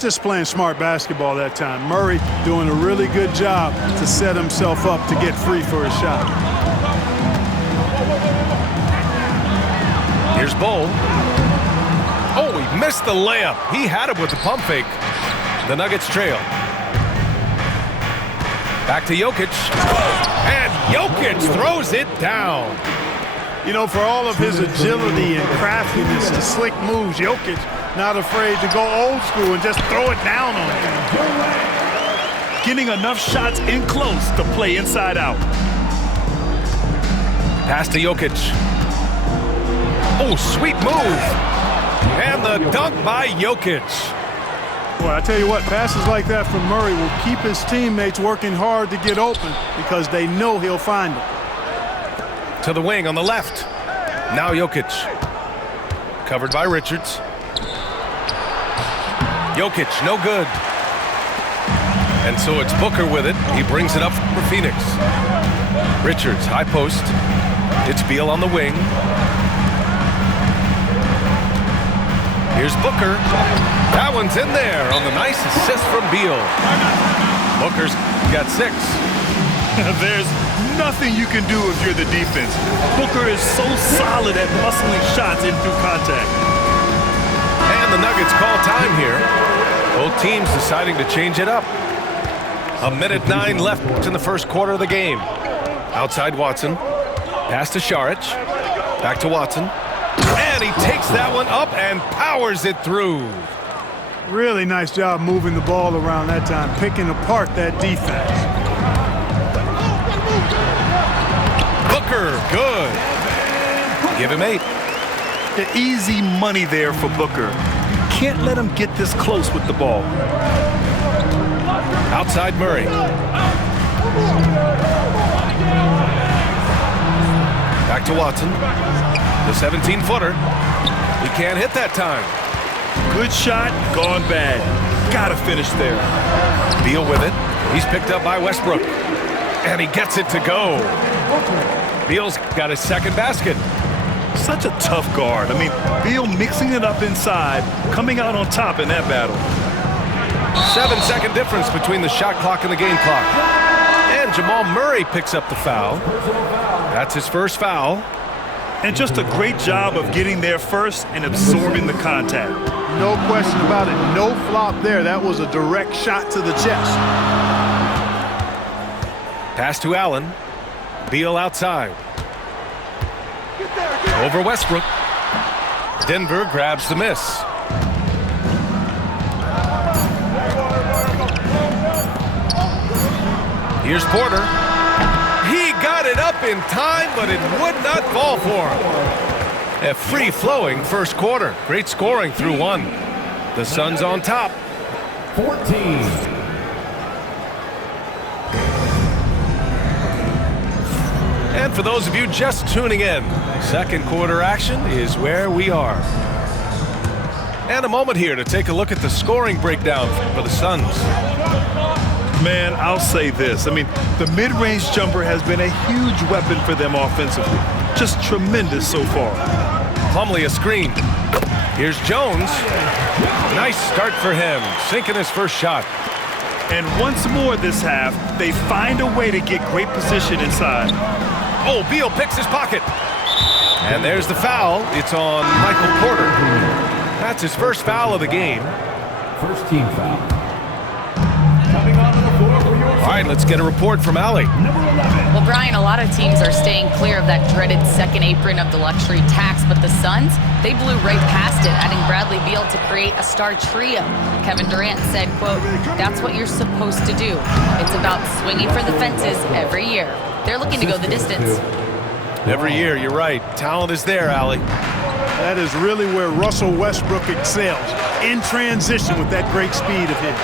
Just playing smart basketball that time. Murray doing a really good job to set himself up to get free for a shot. Here's Bull. Oh, he missed the layup. He had it with the pump fake. The Nuggets trail. Back to Jokic. And Jokic throws it down. You know, for all of his agility and craftiness, the slick moves, Jokic not afraid to go old school and just throw it down on him. Getting enough shots in close to play inside out. Pass to Jokic. Oh, sweet move. And the dunk by Jokic. Well, I tell you what, passes like that from Murray will keep his teammates working hard to get open because they know he'll find them. To the wing on the left. Now Jokic. Covered by Richards. Jokic, no good. And so it's Booker with it. He brings it up for Phoenix. Richards, high post. It's Beal on the wing. Here's Booker. That one's in there on the nice assist from Beal. Booker's got 6. There's nothing you can do if you're the defense. Booker is so solid at muscling shots in through contact. And the Nuggets call time here. Both teams deciding to change it up. 1:09 left in the first quarter of the game. Outside Watson. Pass to Šarić. Back to Watson. And he takes that one up and powers it through. Really nice job moving the ball around that time, picking apart that defense. Booker, good. Give him 8. The easy money there for Booker. Can't let him get this close with the ball. Outside Murray. Back to Watson. The 17-footer. He can't hit that time. Good shot, gone bad. Gotta finish there. Beal with it. He's picked up by Westbrook. And he gets it to go. Beal's got his second basket. Such a tough guard. I mean, Beal mixing it up inside, coming out on top in that battle. 7-second difference between the shot clock and the game clock. And Jamal Murray picks up the foul. That's his first foul. And just a great job of getting there first and absorbing the contact. No question about it. No flop there. That was a direct shot to the chest. Pass to Allen. Beal outside. Over Westbrook. Denver grabs the miss. Here's Porter. He got it up in time, but it would not fall for him. A free-flowing first quarter. Great scoring through 1. The Suns on top. 14. And for those of you just tuning in, second quarter action is where we are. And a moment here to take a look at the scoring breakdown for the Suns. Man, I'll say this. I mean, the mid-range jumper has been a huge weapon for them offensively. Just tremendous so far. Plumlee a screen. Here's Jones. Nice start for him, sinking his first shot. And once more this half, they find a way to get great position inside. Oh, Beal picks his pocket. And there's the foul. It's on Michael Porter. That's his first foul of the game. First team foul. Coming onto the floor for your All right, let's get a report from Allie. number 11. Well, Brian, a lot of teams are staying clear of that dreaded second apron of the luxury tax, but the Suns, they blew right past it, adding Bradley Beal to create a star trio. Kevin Durant said, quote, "That's what you're supposed to do. It's about swinging for the fences every year." They're looking to go the distance. Every year, you're right. Talent is there, Allie. That is really where Russell Westbrook excels, in transition with that great speed of his.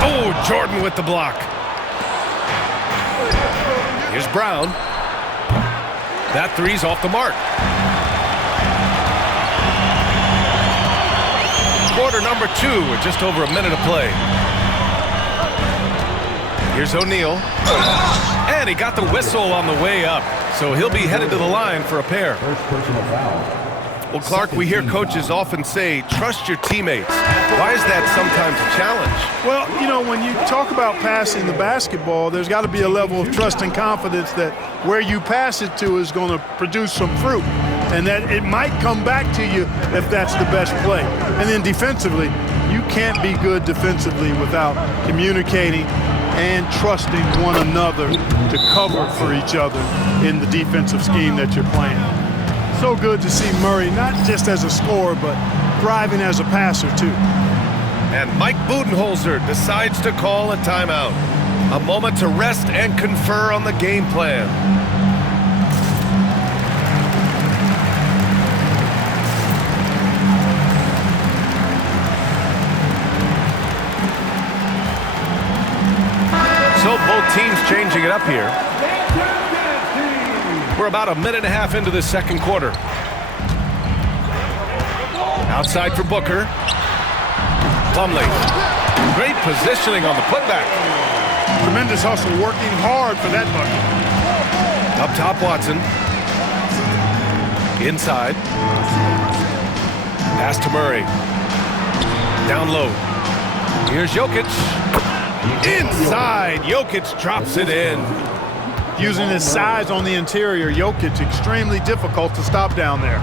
Oh, Jordan with the block. Here's Brown. That three's off the mark. Quarter number 2 with just over a minute of play. Here's O'Neal. And he got the whistle on the way up, so he'll be headed to the line for a pair. First personal foul. Well, Clark, we hear coaches often say, trust your teammates. Why is that sometimes a challenge? Well, you know, when you talk about passing the basketball, there's got to be a level of trust and confidence that where you pass it to is going to produce some fruit, and that it might come back to you if that's the best play. And then defensively, you can't be good defensively without communicating and trusting one another to cover for each other in the defensive scheme that you're playing. So good to see Murray, not just as a scorer, but thriving as a passer, too. And Mike Budenholzer decides to call a timeout. A moment to rest and confer on the game plan. So both teams changing it up here. We're about a minute and a half into the second quarter. Outside for Booker. Plumlee. Great positioning on the putback. Tremendous hustle, working hard for that bucket. Up top, Watson. Inside. Pass to Murray. Down low. Here's Jokic. Inside. Jokic drops it in. Using his size on the interior, Jokic extremely difficult to stop down there.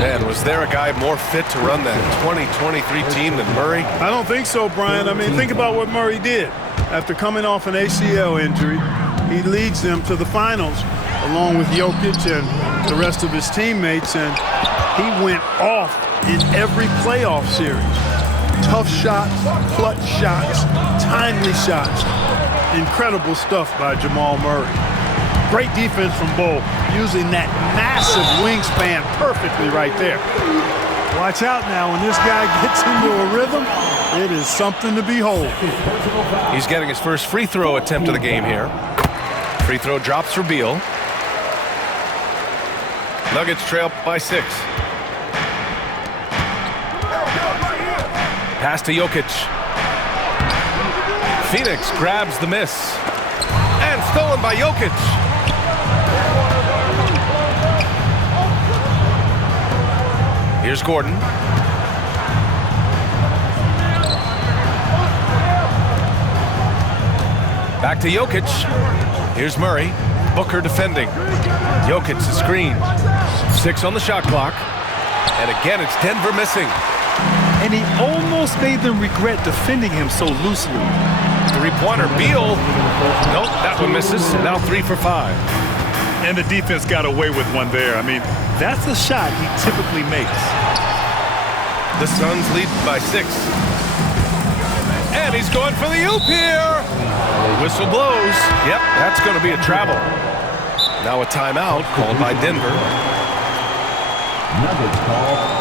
Man, was there a guy more fit to run that 2023 team than Murray? I don't think so, Brian. I mean, think about what Murray did. After coming off an ACL injury, he leads them to the finals along with Jokic and the rest of his teammates, and he went off in every playoff series. Tough shots, clutch shots, timely shots. Incredible stuff by Jamal Murray. Great defense from Bull, using that massive wingspan perfectly right there. Watch out now, when this guy gets into a rhythm, it is something to behold. He's getting his first free throw attempt of the game here. Free throw drops for BEAL. Nuggets trail by 6. Pass to Jokic. Phoenix grabs the miss. And stolen by Jokic. Here's Gordon. Back to Jokic. Here's Murray. Booker defending. Jokic the screen. 6 on the shot clock. And again, it's Denver missing. And he almost made them regret defending him so loosely. Three-pointer, BEAL. Nope, that one misses. Now 3 for 5. And the defense got away with one there. I mean, that's a shot he typically makes. The Suns lead by 6. And he's going for the oop here. Whistle blows. Yep, that's going to be a travel. Now a timeout called by Denver. Nuggets call.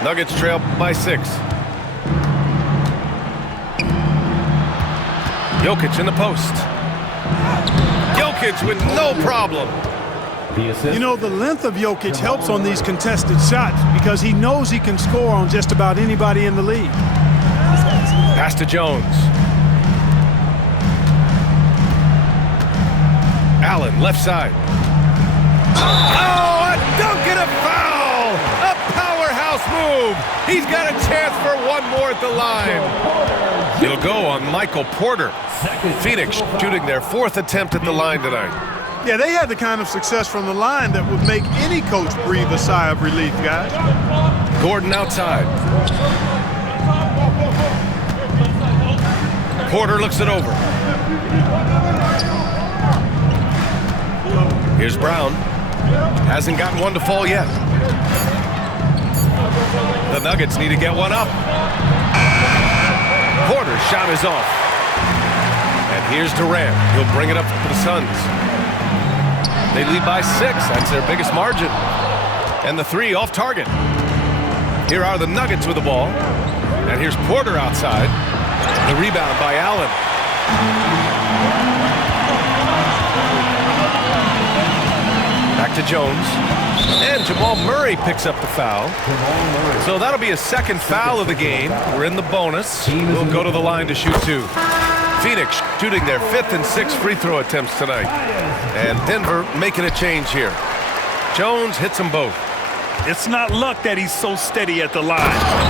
Nuggets trail by 6. Jokic in the post. Jokic with no problem. You know, the length of Jokic helps on these contested shots because he knows he can score on just about anybody in the league. Pass to Jones. Allen, left side. Oh, a dunk and a foul! A powerhouse move. He's got a chance for one more at the line. It'll go on Michael Porter. Phoenix shooting their 4th attempt at the line tonight. Yeah, they had the kind of success from the line that would make any coach breathe a sigh of relief, guys. Gordon outside. Porter looks it over. Here's Brown. Hasn't gotten one to fall yet. The Nuggets need to get one up. Porter's shot is off. And here's Durant. He'll bring it up for the Suns. They lead by 6. That's their biggest margin. And the 3 off target. Here are the Nuggets with the ball. And here's Porter outside. The rebound by Allen. to Jones. And Jamal Murray picks up the foul. So that'll be a second foul of the game. We're in the bonus. We'll go to the line to shoot 2. Phoenix shooting their 5th and 6th free throw attempts tonight. And Denver making a change here. Jones hits them both. It's not luck that he's so steady at the line.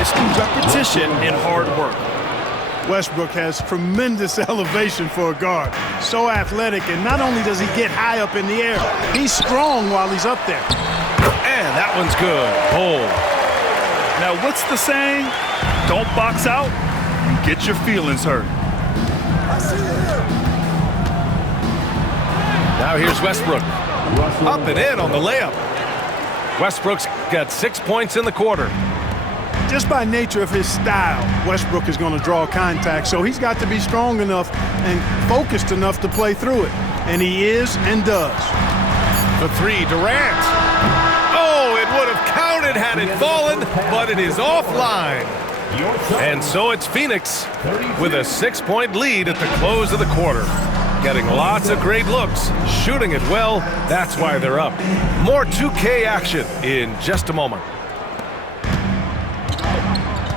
It's through repetition and hard work. Westbrook has tremendous elevation for a guard. So athletic, and not only does he get high up in the air, he's strong while he's up there. And that one's good. Bold. Now, what's the saying? Don't box out, you get your feelings hurt. Now here's Westbrook. Up and in on the layup. Westbrook's got 6 points in the quarter. Just by nature of his style, Westbrook is going to draw contact, so he's got to be strong enough and focused enough to play through it. And he is and does. The 3, Durant. Oh, it would have counted had it fallen, but it is offline. And so it's Phoenix with a 6-point lead at the close of the quarter. Getting lots of great looks, shooting it well. That's why they're up. More 2K action in just a moment.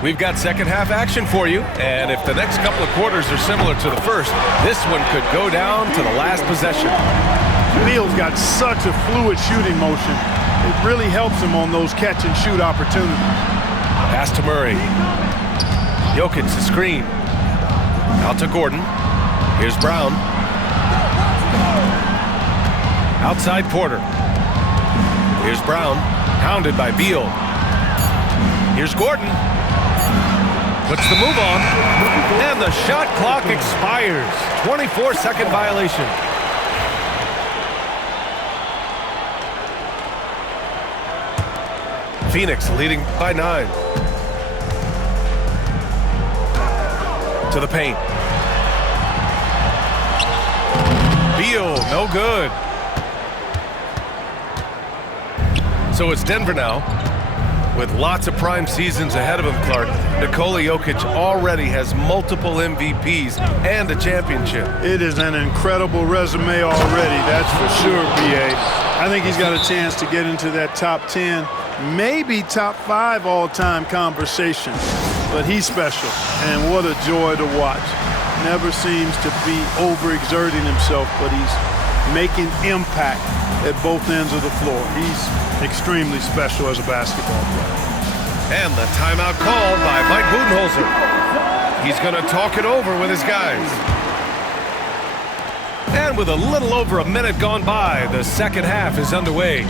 We've got second half action for you, and if the next couple of quarters are similar to the first, this one could go down to the last possession. Beal's got such a fluid shooting motion. It really helps him on those catch and shoot opportunities. Pass to Murray. Jokic the screen. Out to Gordon. Here's Brown. Outside Porter. Here's Brown. Hounded by Beal. Here's Gordon. Puts the move on. And the shot clock expires. 24-second violation. Phoenix leading by 9. To the paint. Beal, no good. So it's Denver now, with lots of prime seasons ahead of him, Clark. Nikola Jokic already has multiple MVPs and a championship. It is an incredible resume already, that's for sure, B.A. I think he's got a chance to get into that top 10, maybe top 5 all-time conversation. But he's special, and what a joy to watch. Never seems to be overexerting himself, but he's making impact at both ends of the floor. He's extremely special as a basketball player. And the timeout called by Mike Budenholzer. He's going to talk it over with his guys. And with a little over a minute gone by, the second half is underway.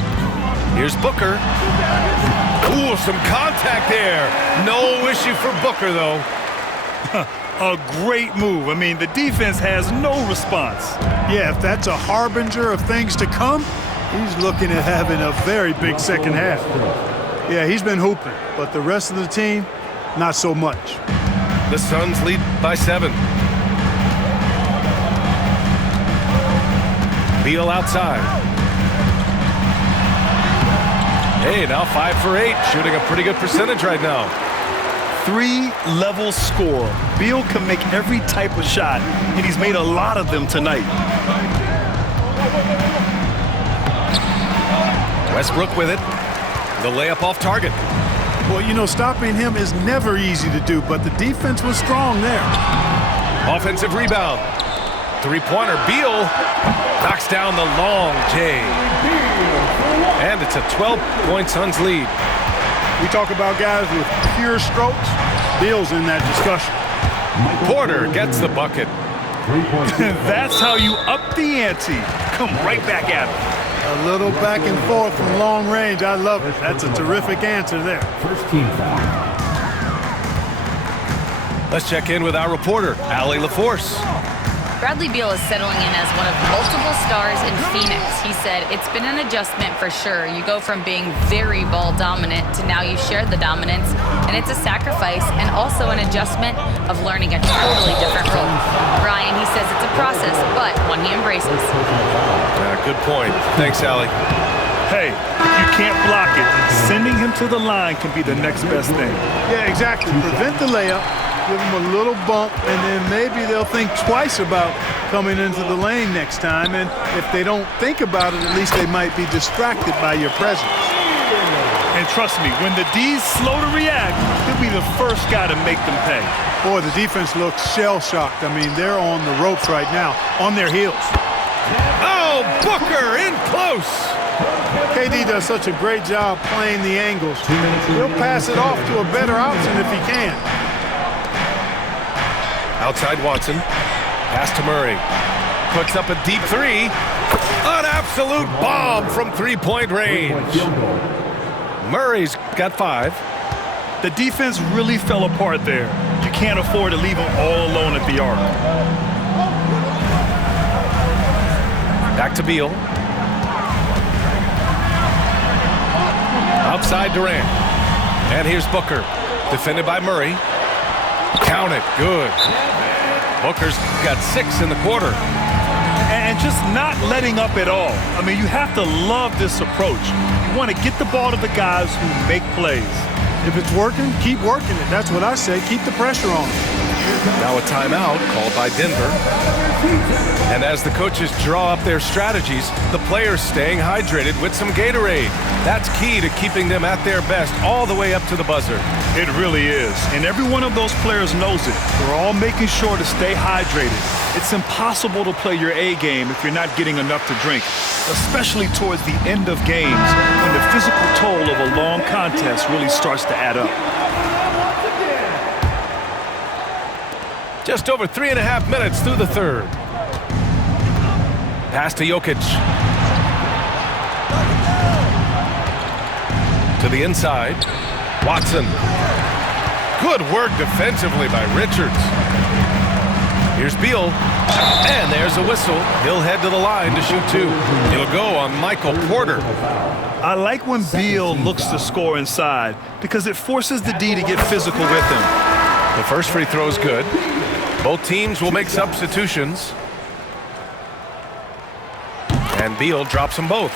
Here's Booker. Ooh, some contact there. No issue for Booker, though. A great move. I mean, the defense has no response. Yeah, if that's a harbinger of things to come, he's looking at having a very big second half. Yeah, he's been hooping, but the rest of the team, not so much. The Suns lead by 7. Beal outside. Hey, now 5 for 8, shooting a pretty good percentage right now. 3-level score. Beal can make every type of shot, and he's made a lot of them tonight. Westbrook with it. The layup off target. Well, you know, stopping him is never easy to do, but the defense was strong there. Offensive rebound. Three-pointer. Beal knocks down the long J. And it's a 12-point Suns lead. We talk about guys with pure strokes. Beal's in that discussion. Porter gets the bucket. That's how you up the ante. Come right back at him. A little back and forth from long range. I love it. That's a terrific answer there. First team foul. Let's check in with our reporter, Allie LaForce. Bradley Beal is settling in as one of multiple stars in Phoenix. He said, it's been an adjustment for sure. You go from being very ball dominant to now you share the dominance, and it's a sacrifice and also an adjustment of learning a totally different role. Ryan, he says it's a process, but one he embraces. Good point. Thanks, Allie. Hey, if you can't block it, sending him to the line can be the next best thing. Yeah, exactly. Prevent the layup, give them a little bump, and then maybe they'll think twice about coming into the lane next time. And if they don't think about it, at least they might be distracted by your presence. And trust me, when the D's slow to react, he'll be the first guy to make them pay. Boy, the defense looks shell-shocked. I mean, they're on the ropes right now, on their heels. Oh, Booker in close. KD does such a great job playing the angles. He'll pass it off to a better option if he can. Outside Watson. Pass to Murray. Puts up a deep three. An absolute bomb from three-point range. Murray's got 5. The defense really fell apart there. You can't afford to leave them all alone at the arc. Back to Beal. Outside Durant. And here's Booker. Defended by Murray. Count it. Good. Booker's got 6 in the quarter. And just not letting up at all. I mean, you have to love this approach. You want to get the ball to the guys who make plays. If it's working, keep working it. That's what I say. Keep the pressure on. Now a timeout called by Denver. And as the coaches draw up their strategies, the players staying hydrated with some Gatorade. That's key to keeping them at their best all the way up to the buzzer. It really is. And every one of those players knows it. They're all making sure to stay hydrated. It's impossible to play your A game if you're not getting enough to drink, especially towards the end of games when the physical toll of a long contest really starts to add up. Just over 3.5 minutes through the third. Pass to Jokic. To the inside. Watson. Good work defensively by Richards. Here's Beal. And there's a whistle. He'll head to the line to shoot 2. He'll go on Michael Porter. I like when Beal looks to score inside because it forces the D to get physical with him. The first free throw is good. Both teams will make substitutions. And Beal drops them both.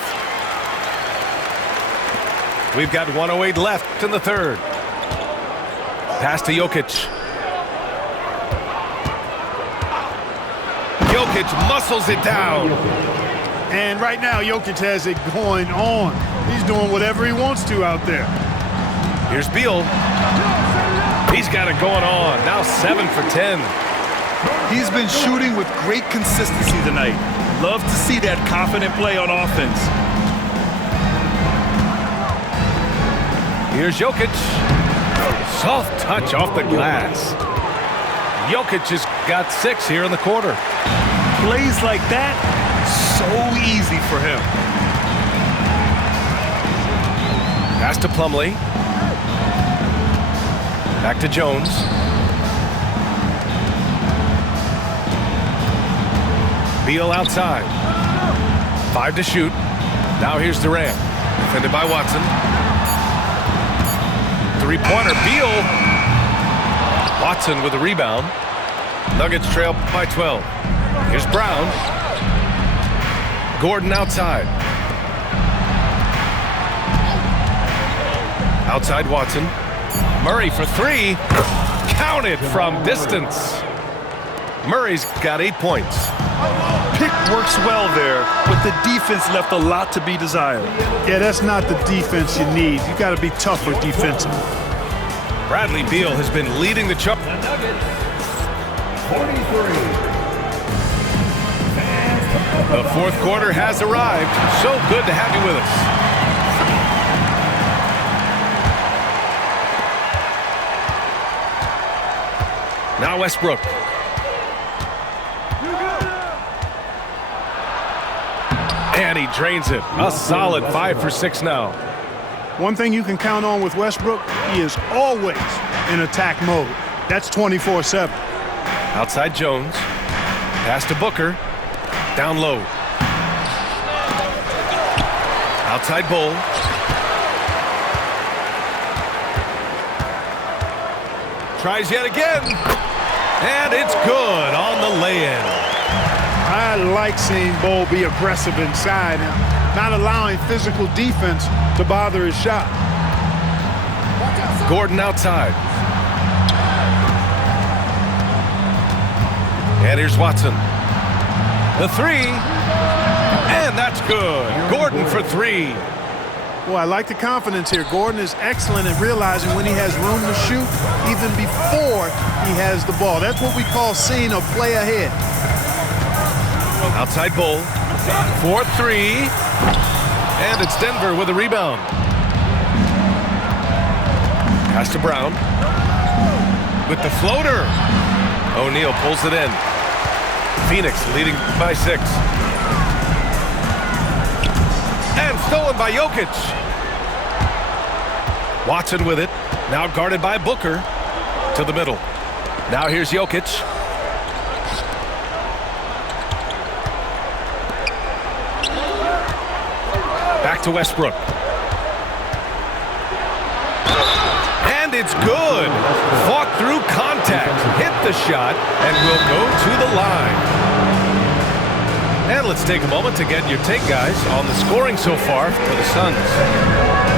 We've got 1:08 left in the third. Pass to Jokic. Jokic muscles it down. And right now, Jokic has it going on. He's doing whatever he wants to out there. Here's Beal. He's got it going on. Now 7 for 10. He's been shooting with great consistency tonight. Love to see that confident play on offense. Here's Jokic. Soft touch off the glass. Jokic has got 6 here in the quarter. Plays like that, so easy for him. Pass to Plumlee. Back to Jones. Beal outside. 5 to shoot. Now here's Durant. Defended by Watson. Three-pointer. Beal. Watson with a rebound. Nuggets trail by 12. Here's Brown. Gordon outside. Outside Watson. Murray for 3. Counted from distance. Murray's got 8 points. Pick works well there, but the defense left a lot to be desired. Yeah, that's not the defense you need. You got to be tougher defensively. Bradley Beal has been leading the charge. 43. The fourth quarter has arrived. So good to have you with us. Now Westbrook. And he drains it. A solid 5 for 6 now. One thing you can count on with Westbrook, he is always in attack mode. That's 24/7. Outside Jones. Pass to Booker. Down low. Outside Bull. Tries yet again. And it's good on the lay-in. I like seeing Bull be aggressive inside and not allowing physical defense to bother his shot. Gordon outside. And here's Watson. The three. And that's good. Gordon for three. Boy, I like the confidence here. Gordon is excellent at realizing when he has room to shoot even before he has the ball. That's what we call seeing a play ahead. Outside Bull. 4-3. And it's Denver with a rebound. Pass to Brown. With the floater. O'Neal pulls it in. Phoenix leading by 6. And stolen by Jokic. Watson with it. Now guarded by Booker. To the middle. Now here's Jokic. Back to Westbrook. And it's good. Fought through contact. Hit the shot and will go to the line. And let's take a moment to get your take, guys, on the scoring so far for the Suns.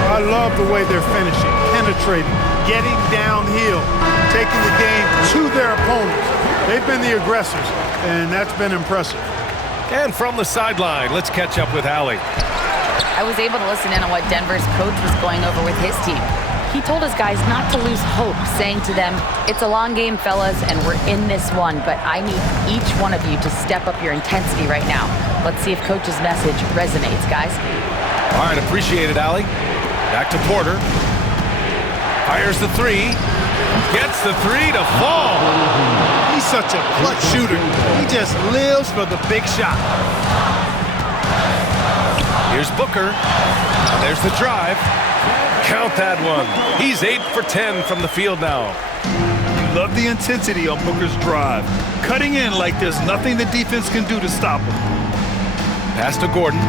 I love the way they're finishing, penetrating, getting downhill, taking the game to their opponents. They've been the aggressors, and that's been impressive. And from the sideline, let's catch up with Allie. I was able to listen in on what Denver's coach was going over with his team. He told his guys not to lose hope, saying to them, it's a long game, fellas, and we're in this one, but I need each one of you to step up your intensity right now. Let's see if coach's message resonates, guys. All right, appreciate it, Allie. Back to Porter. Fires the three. Gets the three to fall. He's such a clutch shooter. He just lives for the big shot. Here's Booker. There's the drive. Count that one. He's 8 for 10 from the field now. Love the intensity on Booker's drive. Cutting in like there's nothing the defense can do to stop him. Pass to Gordon.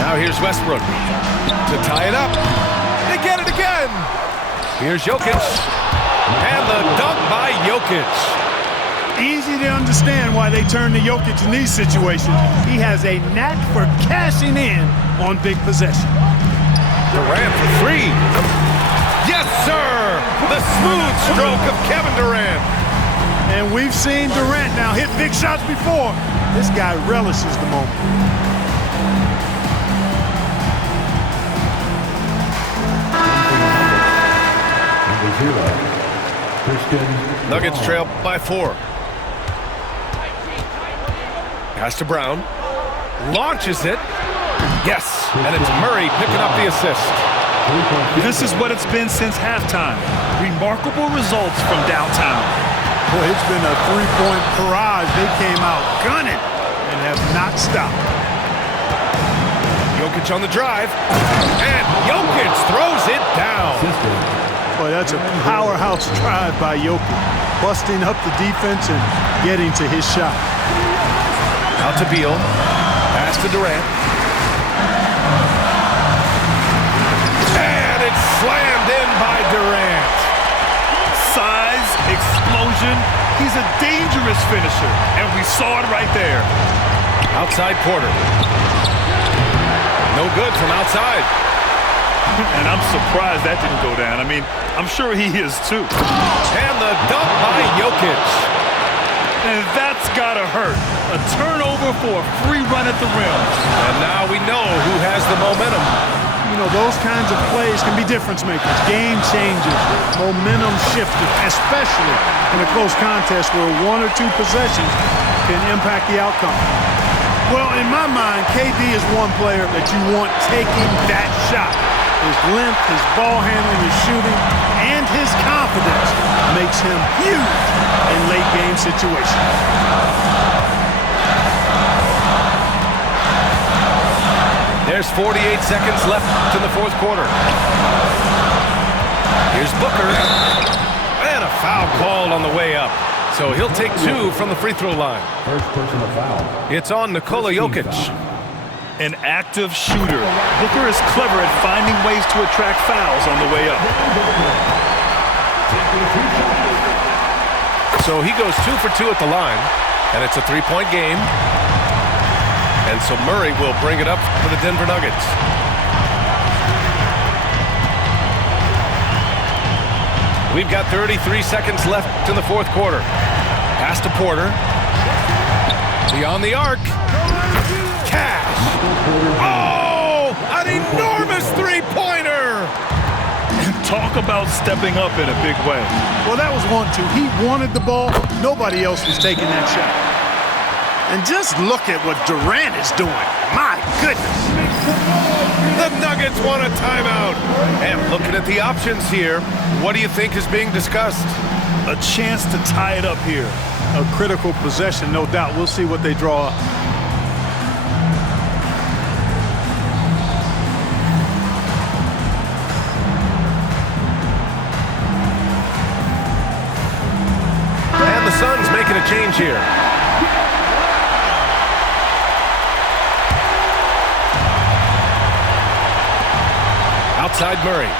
Now here's Westbrook to tie it up. They get it again. Here's Jokic. And the dunk by Jokic. Easy to understand why they turn to Jokic in these situations. He has a knack for cashing in on big possession. Durant for three. Yes, sir! The smooth stroke of Kevin Durant. And we've seen Durant now hit big shots before. This guy relishes the moment. Nuggets trail by 4. Pass to Brown. Launches it. Yes, and it's Murray picking up the assist. This is what it's been since halftime. Remarkable results from downtown. Boy, it's been a three-point barrage. They came out gunning and have not stopped. Jokic on the drive. And Jokic throws it down. Boy, that's a powerhouse drive by Jokic. Busting up the defense and getting to his shot. Out to Beal. Pass to Durant. And it's slammed in by Durant. Size, explosion. He's a dangerous finisher, and we saw it right there. Outside Porter. No good from outside. And I'm surprised that didn't go down. I mean, I'm sure he is too. And the dunk by Jokic. And that's gotta hurt. A turnover for a free run at the rim. And now we know who has the momentum. You know, those kinds of plays can be difference makers, game changers, momentum shifters, especially in a close contest where 1 or 2 possessions can impact the outcome. Well, in my mind, KD is one player that you want taking that shot. His length, his ball handling, his shooting, and his confidence makes him huge in late game situations. There's 48 seconds left in the fourth quarter. Here's Booker. And a foul called on the way up. So he'll take 2 from the free throw line. First personal foul. It's on Nikola Jokic. An active shooter. Booker is clever at finding ways to attract fouls on the way up. So he goes 2 for 2 at the line, and it's a 3-point game. And so Murray will bring it up for the Denver Nuggets. We've got 33 seconds left in the fourth quarter. Pass to Porter. Beyond the arc. Cash. Oh, an enormous three-pointer. Talk about stepping up in a big way. Well, that was 1-2. He wanted the ball. Nobody else was taking that shot. And just look at what Durant is doing. My goodness. The Nuggets want a timeout. And looking at the options here, what do you think is being discussed? A chance to tie it up here. A critical possession, no doubt. We'll see what they draw up. And the Suns making a change here. Outside Murray.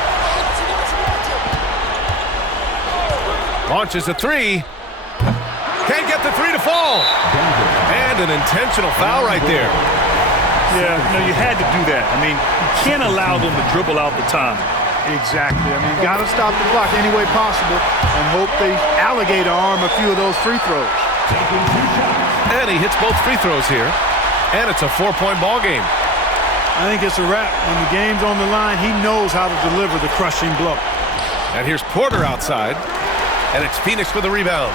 Launches a three. Can't get the three to fall. And an intentional foul right there. Yeah, you had to do that. I mean, you can't allow them to dribble out the time. Exactly. I mean, got to stop the clock any way possible and hope they alligator arm a few of those free throws. And he hits both free throws here. And it's a 4-point ball game. I think it's a wrap. When the game's on the line, he knows how to deliver the crushing blow. And here's Porter outside. And it's Phoenix with a rebound.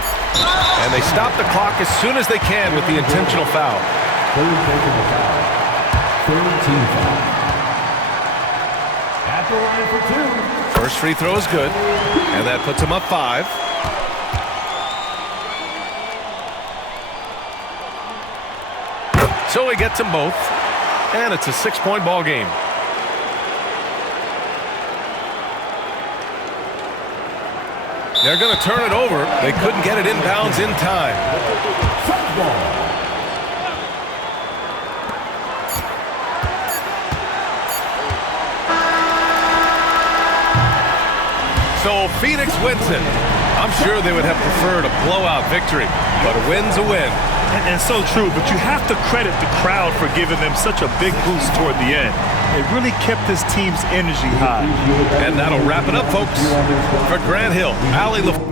And they stop the clock as soon as they can with the intentional foul. Third team foul. At the line for two. First free throw is good. And that puts him up 5. So he gets them both. And it's a 6-point ball game. They're going to turn it over. They couldn't get it inbounds in time. So Phoenix wins it. I'm sure they would have preferred a blowout victory, but a win's a win. And so true, but you have to credit the crowd for giving them such a big boost toward the end. It really kept this team's energy high. And that'll wrap it up, folks. For Grant Hill, Allie LaFleur.